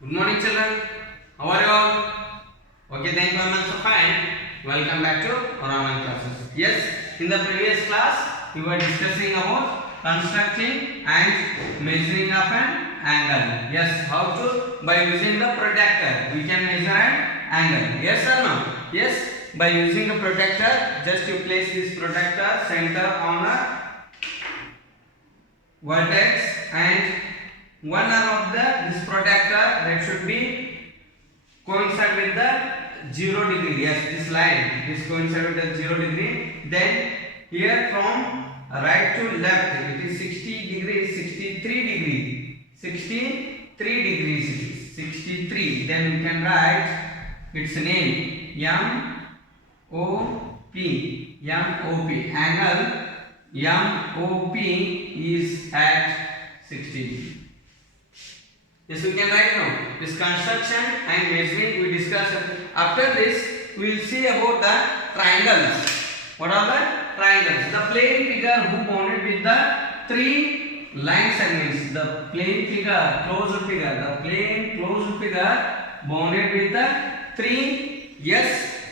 Good morning, children. How are you all? Okay, thank you. I'm also fine. Welcome back to our online classes. Yes, in the previous class, we were discussing about constructing and measuring of an angle. Yes, how to? By using the protractor, we can measure an angle. Yes or no? Yes, by using the protractor, just you place this protractor center on a vertex and one arm of this protractor that should be coincide with the 0 degree. Yes, this line is coincide with the 0 degree. Then here from right to left it is 60 degrees, 63 degree, 63 degrees it is 63. Then we can write its name MOP, MOP, angle MOP is at 60 degree. Yes, we can write now. This construction and measuring we discussed. After this, we will see about the triangles. What are the triangles? The plane figure who bounded with the three line segments. The plane figure, closed figure. The plane closed figure bounded with the three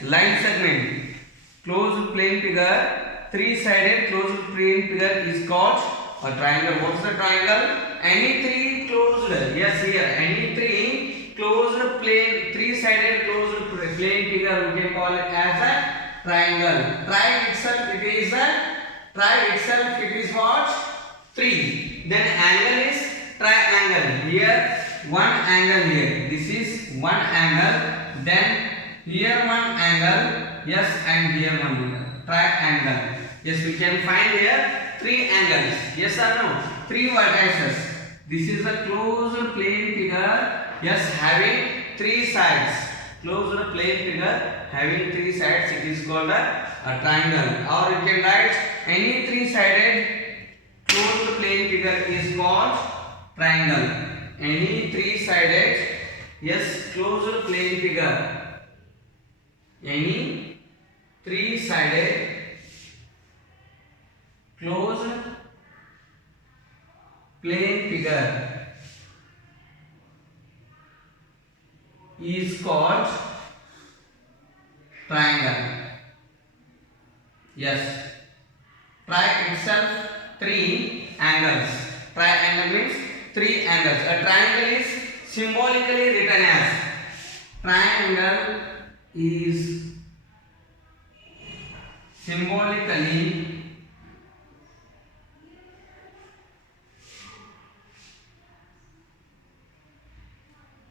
line segment. Closed plane figure, three-sided closed plane figure is called a triangle. What is the triangle? Any three closed, yes here, any three closed plane, three-sided closed plane figure we can call it as a triangle. Tri itself it is what? 3. Then angle is triangle. Here one angle here. This is one angle. Then here one angle. Yes, and here one angle. Triangle. Yes, we can find here three angles. Yes or no? Three vertices. This is a closed plane figure. Yes, having three sides. Closed plane figure having three sides. It is called a triangle. Or you can write any three-sided closed plane figure is called triangle. Any three-sided closed plane figure. Any three-sided closed plane figure is called triangle. Yes, tri itself three angles. Triangle means three angles. A triangle is symbolically written as triangle is symbolically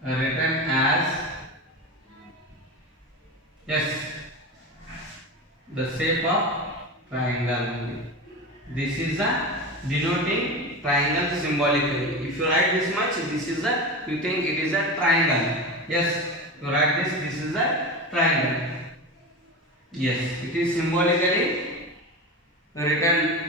written as the shape of triangle. This is the denoting triangle symbolically. If you write this much, this is the, you think it is a triangle. Yes, you write this is a triangle. Yes, it is symbolically written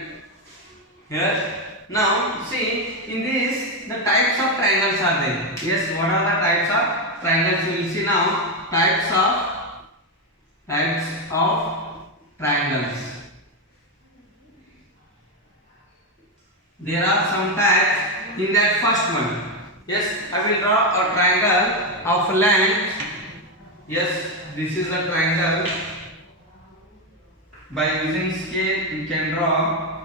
here. Now see, in this the types of triangles are there. Yes, what are the types of triangles? We will see now. Types of triangles. There are some types. In that first one, yes, I will draw a triangle of length. Yes, this is a triangle. By using scale, you can draw.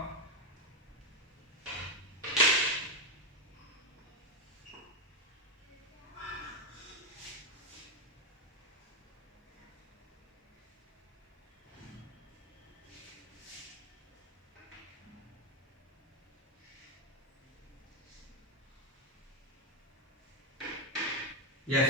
Yes.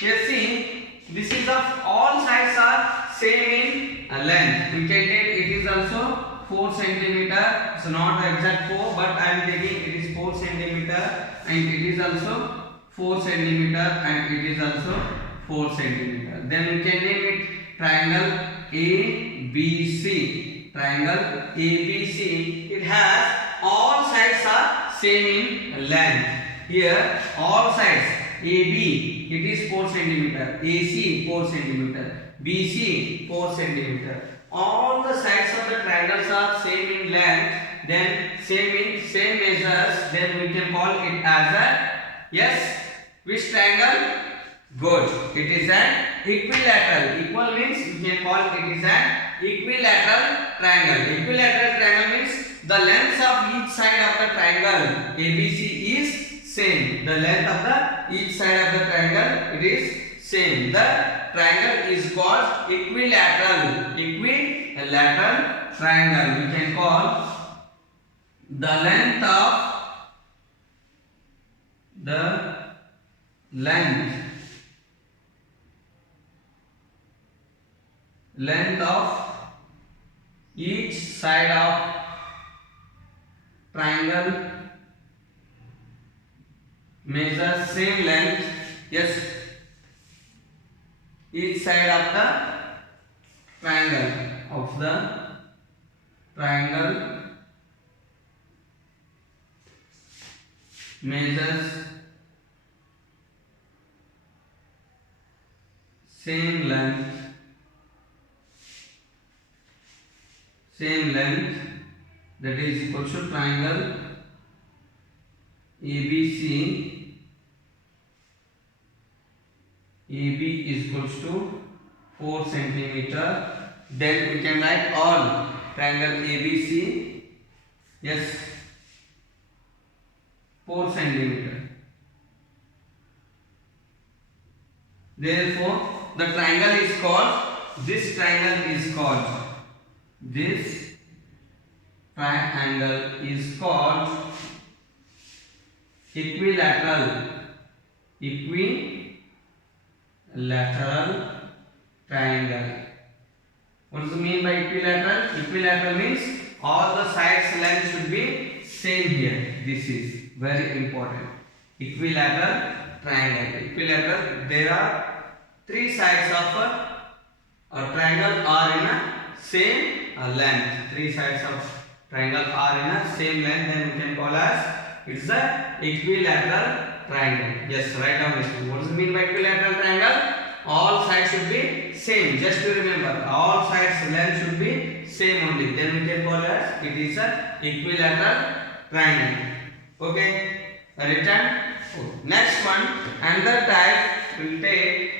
Here see, this is of all sides are same in length. We can take it is also 4 centimeter. So not exact 4, but I am taking it is 4 centimeter and it is also 4 centimeter and it is also 4 centimeter. Then we can name it triangle ABC. Triangle ABC. It has all sides are same in length. Here all sides. AB, it is 4 centimeter. AC, 4 centimeter. BC, 4 centimeter. All the sides of the triangles are same in length. Then same measures. Then we can call it as a Which triangle? Good. It is an equilateral. Equal means you can call it is an equilateral triangle. Equilateral triangle means the length of each side of the triangle ABC is same. The length of the each side of the triangle, it is same. The triangle is called equilateral. Equilateral triangle. We can call the length of each side of triangle measures same length. Yes, each side of the triangle measures same length, that is equal to triangle ABC. AB is equals to 4 centimeter. Then we can write all triangle ABC. Yes, 4 centimeter. Therefore, the triangle is called. This triangle is called. This triangle is called equilateral. Equilateral triangle. What does it mean by equilateral? Equilateral means all the sides length should be same here. This is very important. Equilateral triangle. Equilateral, there are three sides of a triangle are in a same length. Three sides of triangle are in a same length, then we can call as it's a equilateral triangle. Yes, write down this one. What does it mean by equilateral triangle? All sides should be same. Just to remember, all sides length should be same only. Then we can call as it is a equilateral triangle. Okay, written. Next one, another type will take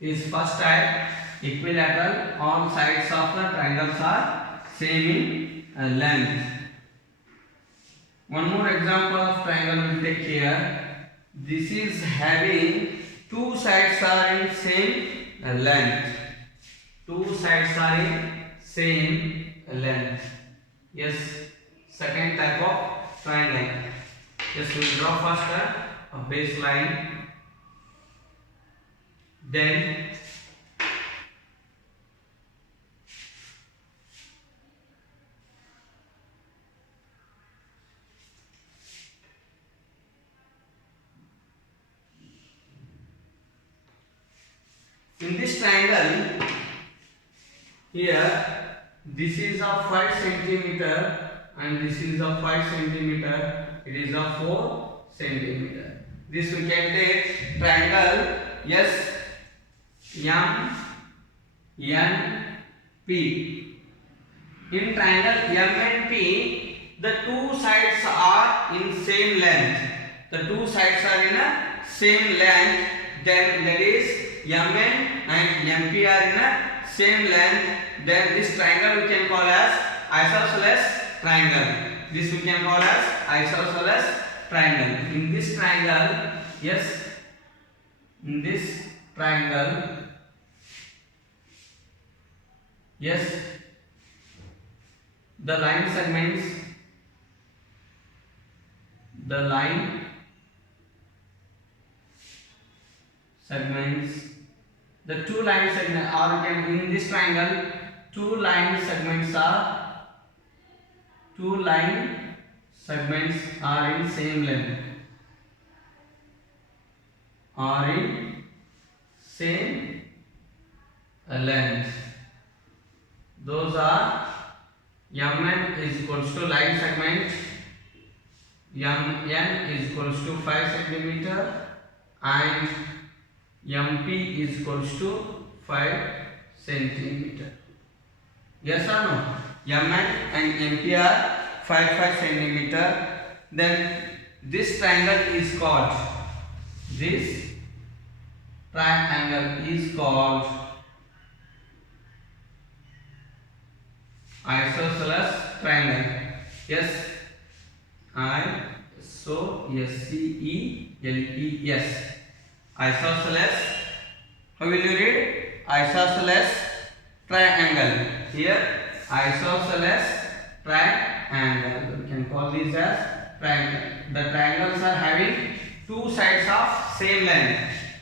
is first type equilateral. All sides of the triangles are same in length. One more example of triangle will take here. This is having two sides are in same length. Two sides are in same length. Yes, second type of triangle. Yes, we will draw first a baseline. Then in this triangle here, this is of 5 centimeter and this is of 5 centimeter. It is of 4 centimeter. This we can take triangle SMNP. In triangle M and P, the two sides are in same length. The two sides are in a same length. Then that is MN and MP are in a same length. Then this triangle we can call as isosceles triangle. This we can call as isosceles triangle. In this triangle, in this triangle, the line segments, the two line segments are in this triangle. Two line segments are in same length. Those are MN is equals to line segment. MN is equals to 5 centimeter and MP is equals to 5 centimeter. Yes or no? MN and MP are 5 centimeter. Then this triangle is called isosceles triangle. Yes, ISOSCELES. Isosceles. How will you read? Isosceles triangle. Here, isosceles triangle. We can call this as triangle. The triangles are having two sides of same length.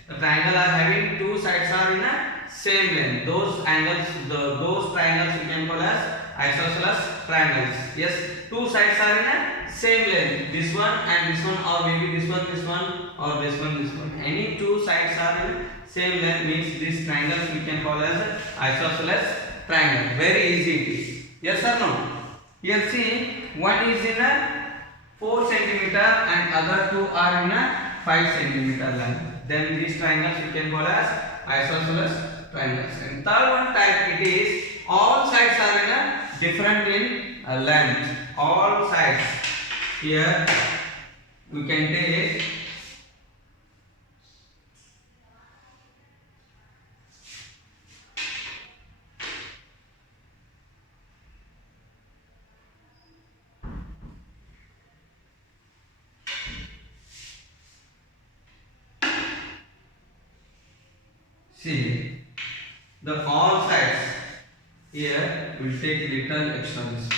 The triangle are having two sides are in a same length. Those angles, those triangles we can call as isosceles triangles. Yes, two sides are in a same length. This one and this one, or maybe this one, or this one. Any two sides are in same length means this triangles we can call as isosceles triangle. Very easy it is. Yes or no? Here see, one is in a 4 centimeter and other two are in a 5 centimeter length. Then these triangles we can call as isosceles triangles. And third one type it is all sides are in a different in length. All sides. Here we can take see the all sides. Here we will take little extras.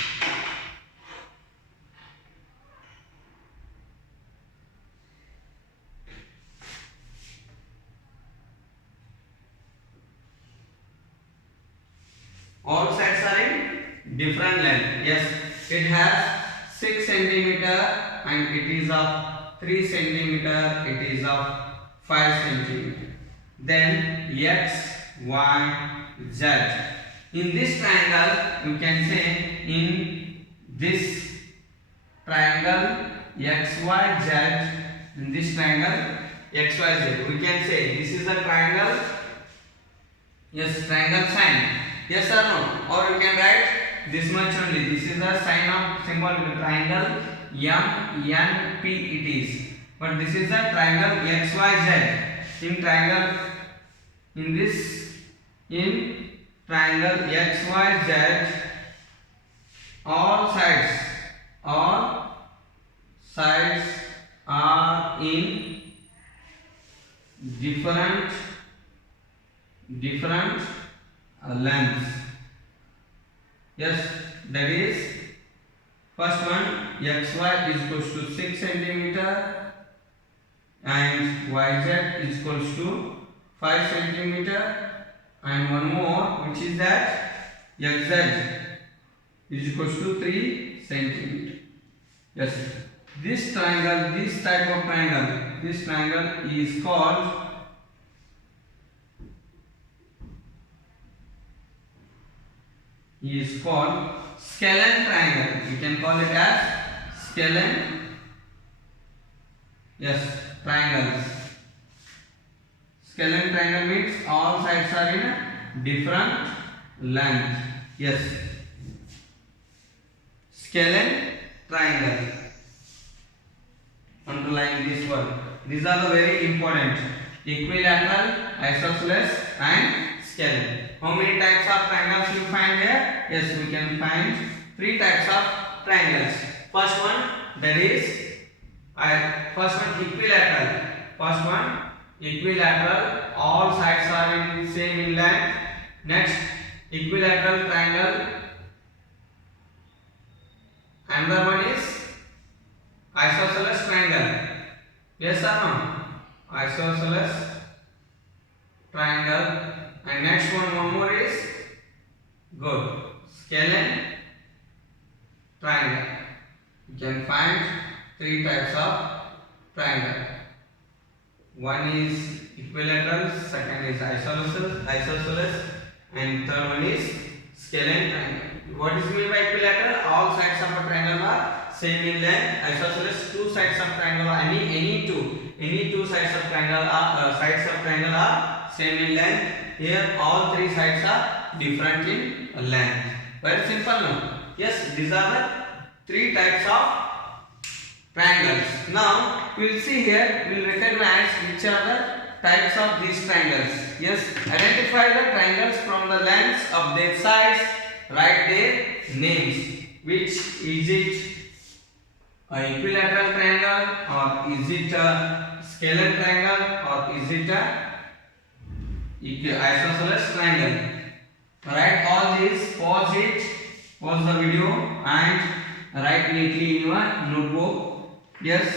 All sides are in different length. Yes, it has 6 centimeter and it is of 3 centimeter. It is of 5 centimeter. Then X, Y, Z. In this triangle, you can say in this triangle X, Y, Z. In this triangle X, Y, Z. We can say this is a triangle. Yes, triangle sign. Yes or no? Or you can write this much only. This is the sign of symbol of the triangle MNP it is. But this is the triangle XYZ. In triangle XYZ, all sides are in different lengths. Yes, that is first one XY is equals to 6 centimeter and YZ is equals to 5 centimeter, and one more which is that XZ is equals to 3 centimeter. Yes, this triangle, this type of triangle, this triangle is called scalene triangle. We can call it as scalene. Yes, triangles. Scalene triangle means all sides are in different length. Yes, scalene triangle. Underline this one. These are the very important: equilateral, isosceles, and scalene. How many types of triangles you find here? Yes, we can find 3 types of triangles. First one, that is equilateral. First one equilateral, all sides are in same in length. Next, equilateral triangle. Another one is isosceles triangle. Yes or no? Isosceles triangle. And next one more is good, scalene triangle. You can find 3 types of triangle. One is equilateral, second is isosceles, and third one is scalene triangle. What is meant by equilateral? All sides of a triangle are same in length. Isosceles, 2 sides of triangle, any two sides of triangle are same in length. Here all 3 sides are different in length. Very simple now. Yes, these are the three types of triangles. Now we will see here, we will recognize which are the types of these triangles. Yes, identify the triangles from the lengths of their sides, write their names. Which is it? A equilateral triangle, or is it a scalar triangle, or is it a isosceles triangle? Write all these, pause it, pause the video and write neatly in your notebook. Yes.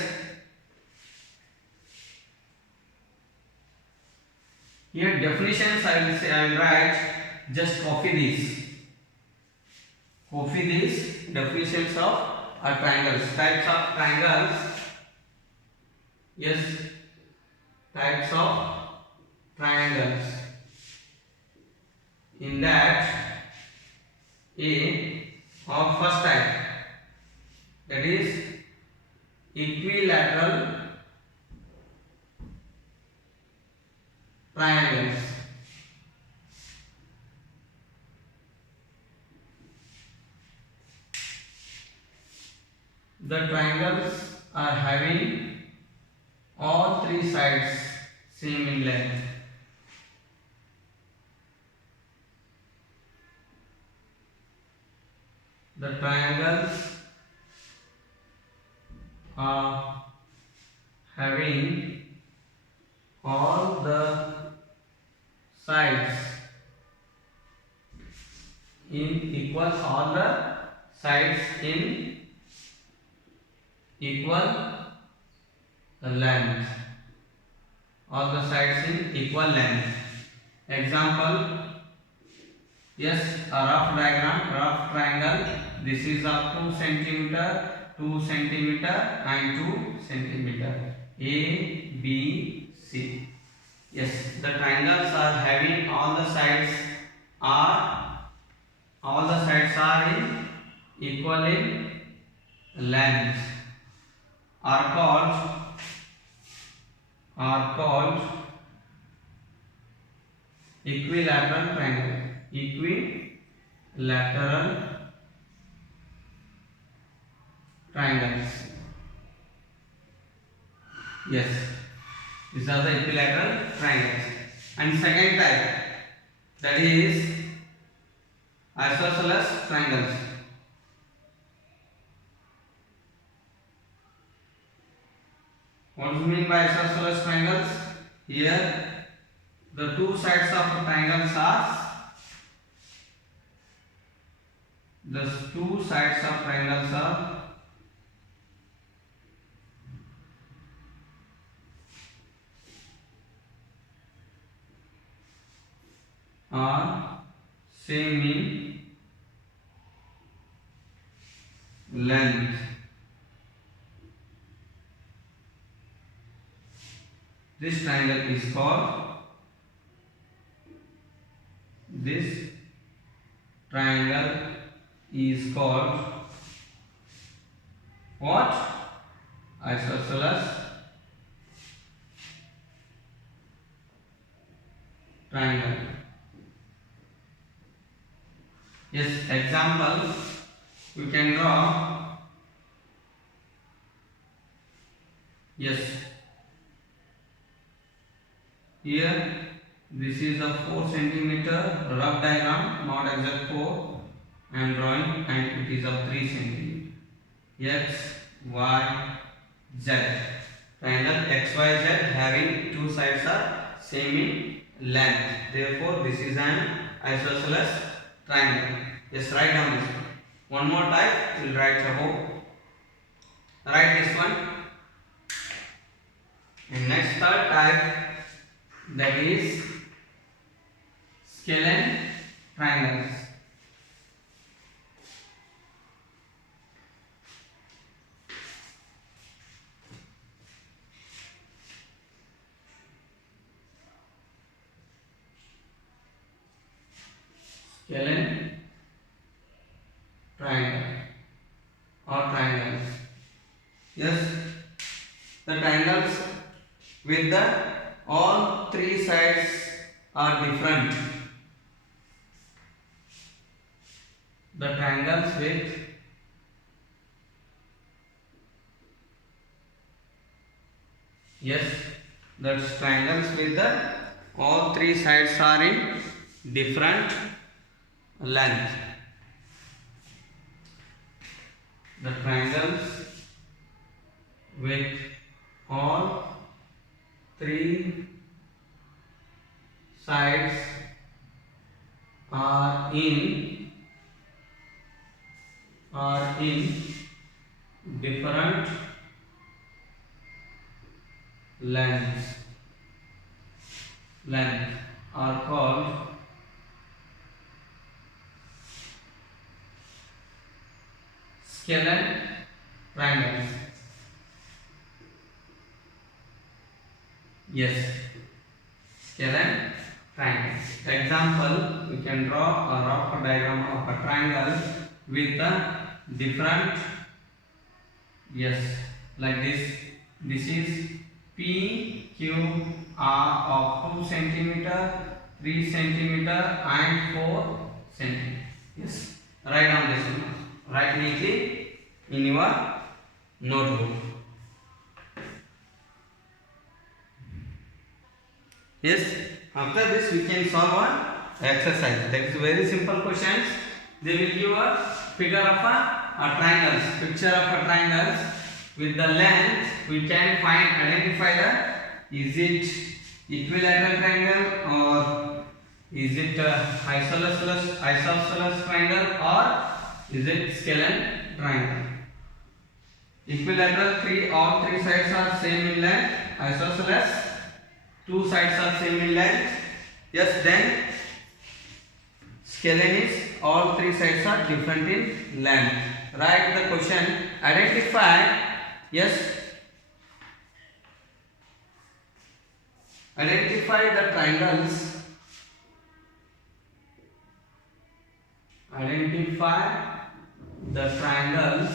Here definitions I will say, I will write, just copy these. Copy these definitions of triangles, types of triangles. Yes, types of triangles. In that, of first type, that is equilateral triangles. The triangles are having all three sides same in length. The triangles are having all the sides in equal, all the sides in equal length, all the sides in equal length. Example, yes, a rough diagram, rough triangle. This is of 2 centimeter, 2 centimeter and 2 centimeter. A, B, C. Yes, the triangles are having all the sides are in equal in length. Are called equilateral triangle. Equilateral triangles. Yes, these are the equilateral triangles. And second type, that is isosceles triangles. What do you mean by isosceles triangles? Here, the two sides of the triangles are same in length. This triangle is called what? Isosceles triangle. Yes, example, we can draw. Yes, here this is a 4 centimeter rough diagram, not exact 4 I am drawing, and it is of 3 centimeter. X, Y, Z. Triangle X, Y, Z having two sides are same in length. Therefore, this is an isosceles triangle. Just write down this one. One more type, we will write above. Write this one. And next third type, that is scalene triangles. Scalene triangle or triangles. Yes, the triangles with the all three sides are different. the triangles with that's triangles with the all three sides are in different length. The triangles with all three sides are in different length are called scalene triangles. Scalene triangles. Example, we can draw a rough diagram of a triangle with the different like this. This is P Q R of 2 centimeter, 3 centimeter and 4 centimeter. Write down this one. Write neatly in your notebook. After this we can solve one exercise. That is very simple questions. They will give a figure of a triangles, picture of a triangles with the length. We can identify the is it equilateral triangle or is it isosceles triangle or is it scalene triangle. Equilateral, all three sides are same in length. Isosceles, two sides are same in length. Then scalene is all three sides are different in length. Write the question. Identify. Identify the triangles. Identify the triangles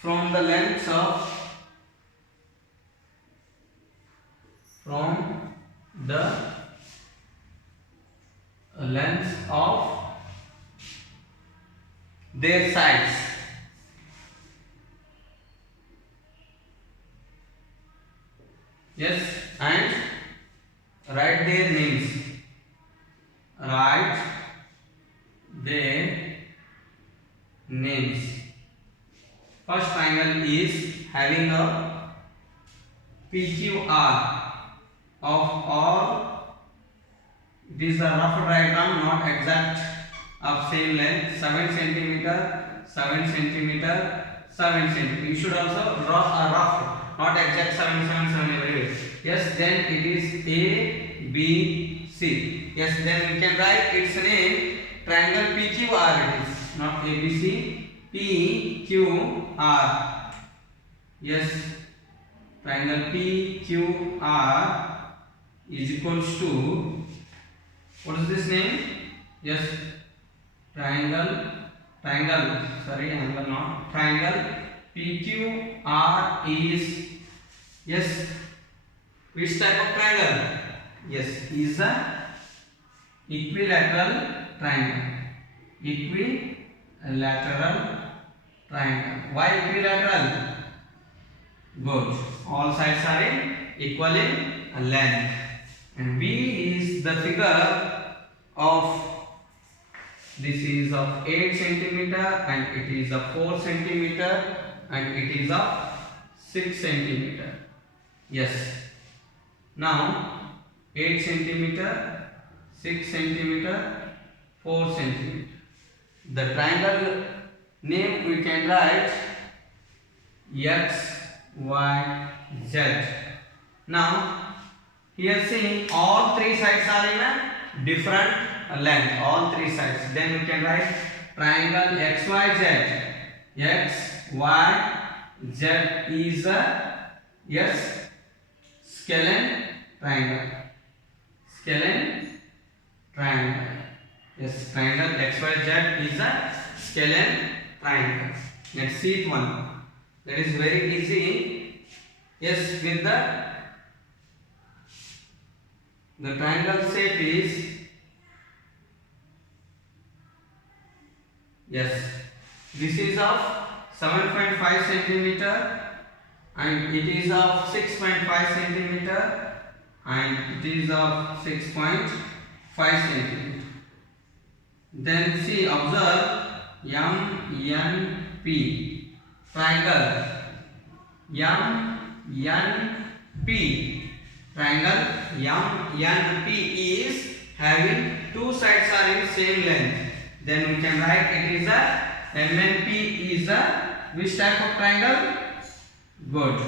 from the lengths of their sides. And write their names. Write their names. First triangle is having a PQR of all. This is a rough diagram, not exact of same length. 7 centimeter, 7 centimeter, 7 centimeter. You should also draw a rough, not exact 7, 7, 7 everywhere. Then it is A, B, C. Then we can write its name. Triangle PQR it is, not ABC. PQR. Triangle PQR is equals to, what is this name? Triangle PQR is, which type of triangle? Is a equilateral triangle. Equilateral triangle. Why equilateral? Good. All sides are in equal in length. And B is the figure of, this is of 8 centimeter and it is of 4 centimeter and it is of 6 centimeter. Now 8 centimeter, 6 centimeter, 4 centimeter. The triangle name we can write X, Y, Z. Now here see all three sides are in a different length. All three sides. Then we can write triangle XYZ. XYZ is a scalene triangle. Scalene triangle. Triangle XYZ is a scalene triangle. Let's see it one. That is very easy. With the The triangle shape is, yes, this is of 7.5 centimeter and it is of 6.5 centimeter and it is of 6.5 centimeter. Then see, observe MNP triangle, MNP triangle MNP is having two sides are in same length. Then we can write it is a MNP is a which type of triangle? Good,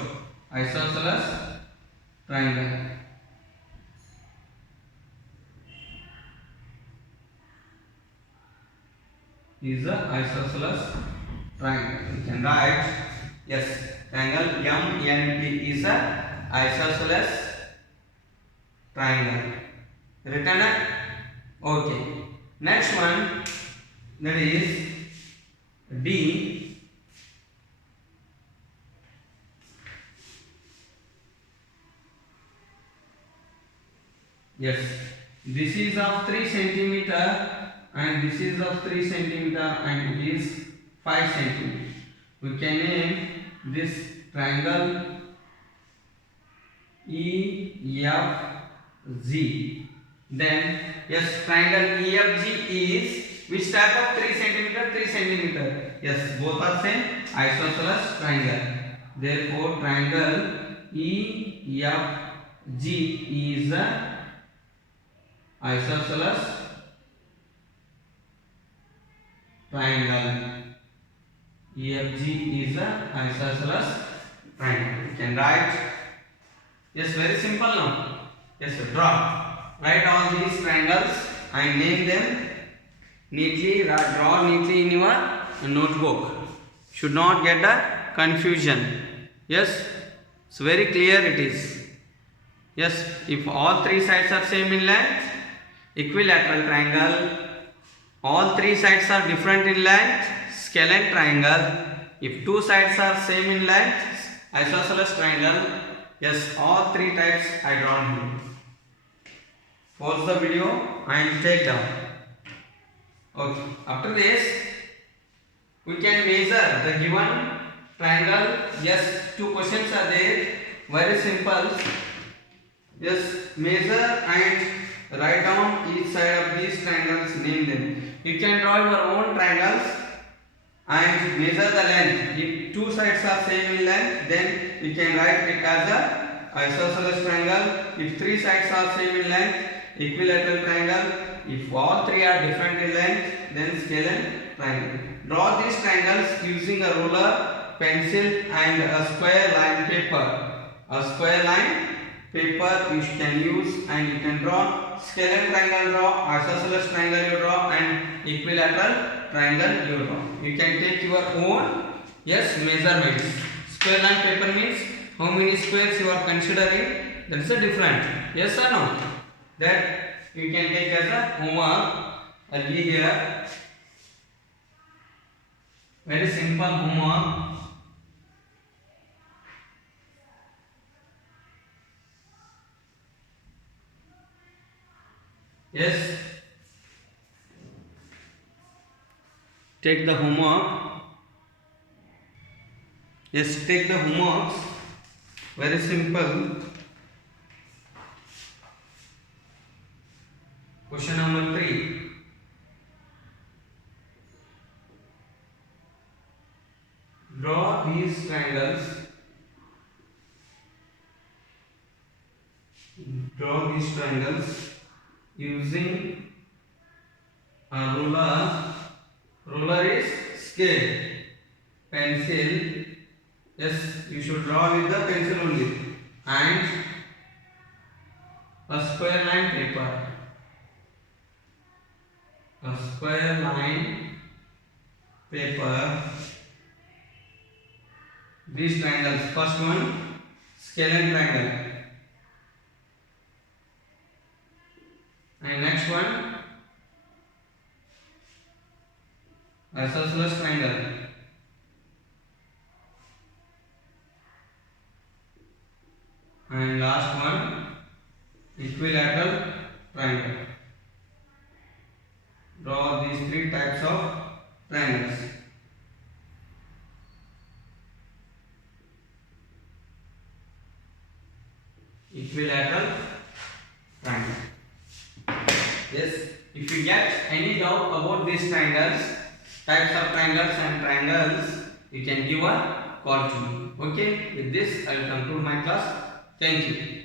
isosceles triangle. Is a isosceles triangle. We can write, yes, triangle MNP is a isosceles triangle. Written? Okay. Next one, that is D. Yes, this is of 3 centimeter and this is of 3 centimeter and it is 5 centimeter. We can name this triangle EFG. Then, yes, triangle EFG is which type of 3 centimeter? 3 centimeter. Yes, both are same, isosceles triangle. Therefore, triangle EFG is a isosceles triangle. EFG is a isosceles triangle. You can write. Yes, very simple now. Yes, draw. Write all these triangles and name them neatly. Draw neatly in your notebook. Should not get a confusion. Yes, it's very clear it is. Yes, if all three sides are same in length, equilateral triangle. All three sides are different in length, scalene triangle. If two sides are same in length, isosceles triangle. Yes, all three types I drawn here. Pause the video and take down. Okay. After this, we can measure the given triangle. Yes, two questions are there. Very simple. Yes, measure and write down each side of these triangles. Name them. You can draw your own triangles and measure the length. If two sides are same in length, then you can write it as a isosceles triangle. If three sides are same in length, equilateral triangle. If all three are different in length, then scalene triangle. Draw these triangles using a ruler, pencil and a square line paper. A square line paper you can use and you can draw scalene triangle, draw isosceles triangle you draw, and equilateral triangle you draw. You can take your own, yes, measurements. Square line paper means how many squares you are considering. That is a different. Yes or no? That you can take as a homework. I'll be here. Very simple homework. Yes. Take the homework. Yes, take the homeworks. Very simple. Question number 3. Draw these triangles. Draw these triangles using a ruler. Ruler is scale. Pencil. Yes, you should draw with the pencil only. And a square line paper. A square line paper. These triangles. First one, scalene triangle. And next one, isosceles triangle. And last one, equilateral triangle. Draw these three types of triangles. Equilateral triangle. Yes, if you get any doubt about these triangles, types of triangles and triangles, you can give a call to me. Okay, with this I will conclude my class. Thank you.